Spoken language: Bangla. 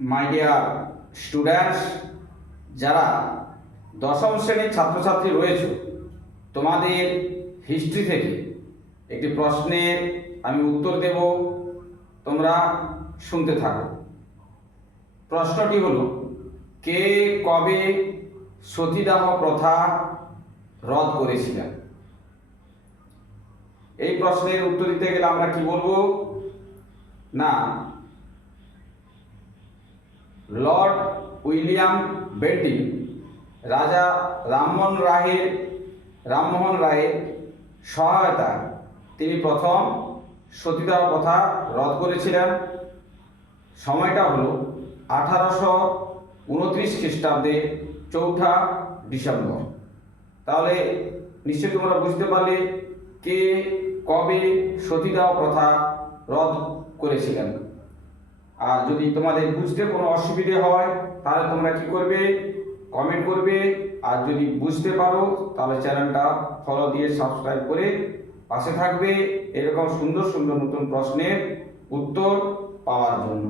মাই ডিয়ার স্টুডেন্টস, যারা দশম শ্রেণীর ছাত্রছাত্রী রয়েছে, তোমাদের হিস্ট্রি থেকে একটি প্রশ্নের আমি উত্তর দেব, তোমরা শুনতে থাকো। প্রশ্নটি হলো, কে কবে সতীদাহ প্রথা রদ করেছিলেন? এই প্রশ্নের উত্তর দিতে গেলে আমরা কি বলবো না, লর্ড উইলিয়াম বেন্টিং রাজা রামমোহন রায়ের সহায়তায় তিনি প্রথম সতীদাহ প্রথা রদ করেছিলেন। সময়টা হলো 1829 খ্রিস্টাব্দে 4 ডিসেম্বর। তাহলে নিশ্চয়ই তোমরা বুঝতে পারলে কে কবে সতীদাহ প্রথা রদ করেছিলেন। আর যদি তোমাদের বুঝতে কোনো অসুবিধে হয় তাহলে তোমরা কি করবে, কমেন্ট করবে। আর যদি বুঝতে পারো তাহলে চ্যানেলটা ফলো দিয়ে সাবস্ক্রাইব করে পাশে থাকবে এরকম সুন্দর সুন্দর নতুন প্রশ্নের উত্তর পাওয়ার জন্য।